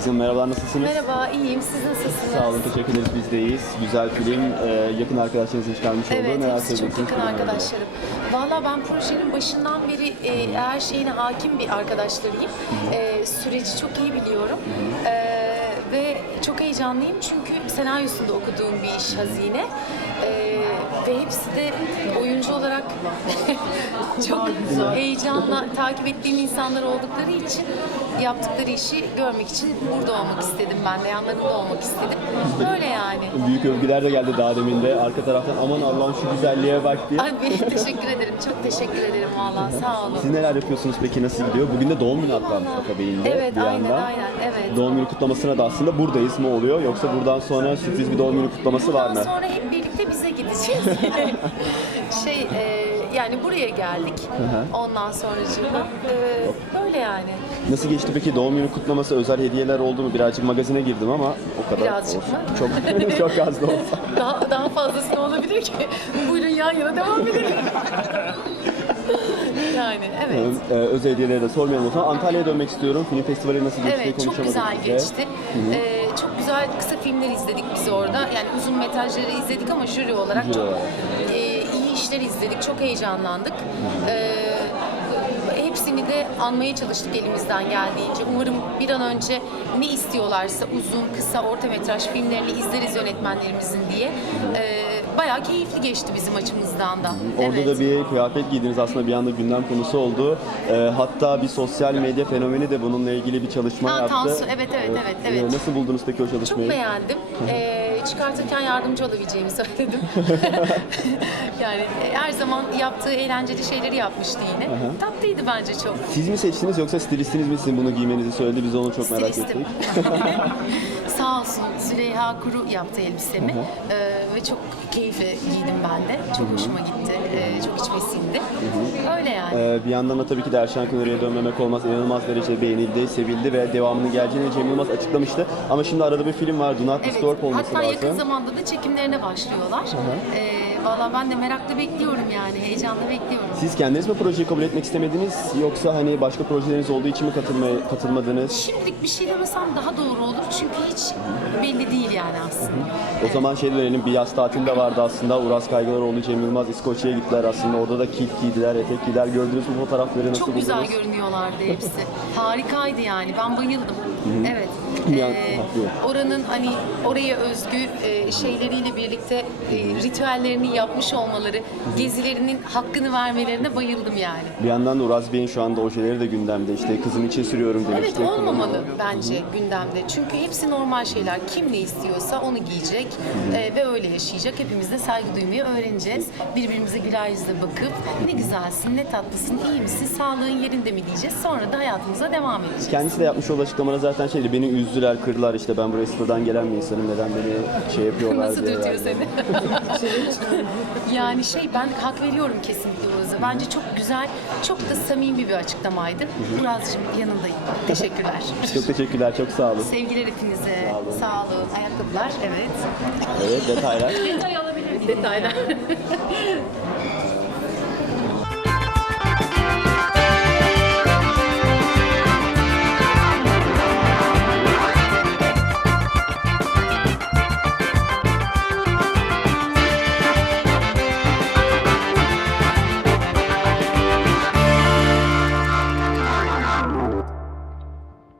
Ezin merhabalar nasılsınız? Merhaba, iyiyim. Siz nasılsınız? Sağ olun teşekkür ederiz biz de iyiyiz. Güzel film e, yakın arkadaşlarınızın çıkarmış olduğu Evet, neler hepsi çok yakın arkadaşlarım. Valla ben projenin başından beri e, her şeyine hakim bir arkadaşlarıyım. E, süreci çok iyi biliyorum. E, ve çok heyecanlıyım çünkü senaryosunda okuduğum bir iş hazine. E, ve hepsi de oyuncu olarak çok heyecanla takip ettiğim insanlar oldukları için yaptıkları işi görmek için burada olmak istedim ben de yanlarında olmak istedim. Yani. Büyük övgüler de geldi daha demin de. Arka taraftan aman Allah'ım şu güzelliğe bak diye. Ay teşekkür ederim. Çok teşekkür ederim valla. Sağ olun. Siz neler yapıyorsunuz peki nasıl gidiyor? Bugün de doğum günü hatta Mustafa Bey'in de Evet, bir aynen, yandan. aynen, evet. Doğum günü kutlamasına da aslında buradayız mı oluyor? Yoksa buradan sonra sürpriz bir doğum günü kutlaması var Bundan mı? sonra hep birlikte bize gideceğiz. şey e, yani buraya geldik. Ondan sonracığıma e, böyle yani. Nasıl geçti peki doğum günü kutlaması? Özel hediyeler oldu mu? Birazcık magazine girdim ama o kadar. Birazcık olsun. mı? Çok, çok az da olsa. Daha daha fazlası ne olabilir ki? Buyurun yan yana devam edelim. yani evet. Ee, özel hediyeleri de sormayalım o zaman. Antalya'ya dönmek istiyorum. Film festivali nasıl geçti Evet, çok konuşamadık güzel size. geçti. Ee, çok güzel kısa filmler izledik biz orada. Yani uzun metrajları izledik ama jüri olarak Jüri çok olarak. e, işler izledik. Çok heyecanlandık. Ee, hepsini de anmaya çalıştık elimizden geldiğince. Umarım bir an önce ne istiyorlarsa uzun, kısa, orta metraj filmlerini izleriz yönetmenlerimizin diye. Ee, bayağı keyifli geçti bizim açımızdan da. Orada evet. da bir kıyafet giydiniz aslında bir anda gündem konusu oldu. Ee, hatta bir sosyal medya fenomeni de bununla ilgili bir çalışma Ha, yaptı. Tansu, evet, evet, evet, Ee, evet. Nasıl buldunuz peki o Çok çalışmayı? beğendim. Ee, çıkartırken yardımcı olabileceğimi söyledim. yani e, her zaman yaptığı eğlenceli şeyleri yapmıştı yine. Tatlıydı bence çok. Siz mi seçtiniz yoksa stilistiniz mi sizin bunu giymenizi söyledi? Biz onu çok merak Stilistim. ettik. Sağ olsun Züleyha Kuru yaptı elbisemi Ee, ve çok keyifle giydim ben de. Çok hoşuma gitti. Ee, çok içime sindi. Öyle yani. Ee, bir yandan da tabii ki de Erşen Kuneri'ye dönmemek olmaz. İnanılmaz derecede beğenildi, sevildi ve devamının geleceğini Cem Yılmaz açıklamıştı. Ama şimdi arada bir film var. Do Not Evet, Disturb olması hatta lazım. yakın zamanda da çekimlerine başlıyorlar. Ee, Valla ben de merakla bekliyorum yani, heyecanla bekliyorum. Siz kendiniz mi projeyi kabul etmek istemediniz yoksa hani başka projeleriniz olduğu için mi katılmaya, katılmadınız? Şimdilik bir şey demesem daha doğru olur çünkü hiç belli değil yani aslında. O zaman şey verelim bir yaz tatilde vardı aslında. Uras Kaygılaroğlu, Cem Yılmaz İskoçya'ya gittiler aslında. Orada da kilt giydiler, etek giydiler. Gördünüz mü fotoğrafları nasıl Çok güzel buldunuz? görünüyorlardı hepsi. Harikaydı yani. Ben bayıldım. Evet. Ee, haklı. oranın hani oraya özgü e, şeyleriyle birlikte e, ritüellerini yapmış olmaları, gezilerinin hakkını vermelerine bayıldım yani. Bir yandan da Uras Bey'in şu anda ojeleri de gündemde. İşte kızım için sürüyorum demişti. Evet olmamalı bence gündemde. Çünkü hepsi normal şeyler. Kim ne istiyorsa onu giyecek e, ve öyle yaşayacak. Hepimiz de saygı duymayı öğreneceğiz. Birbirimize güler yüzle bakıp ne güzelsin, ne tatlısın, iyi misin, sağlığın yerinde mi diyeceğiz. Sonra da hayatımıza devam edeceğiz. Kendisi de yapmış olduğu açıklamada zaten şeydi. Beni üzdüler, kırdılar işte ben buraya sıfırdan gelen bir insanım. Neden beni şey yapıyorlar Nasıl diye. dürtüyor seni? yani şey ben hak veriyorum kesinlikle Uraz'a. Bence çok güzel, çok da samimi bir açıklamaydı. Uraz'cığım yanındayım. Teşekkürler. Çok teşekkürler, çok sağ olun. Sevgiler hepinize. Sağ olun. Ayakkabılar, evet. Evet, detaylar. Detay alabilir miyim? Detaylar.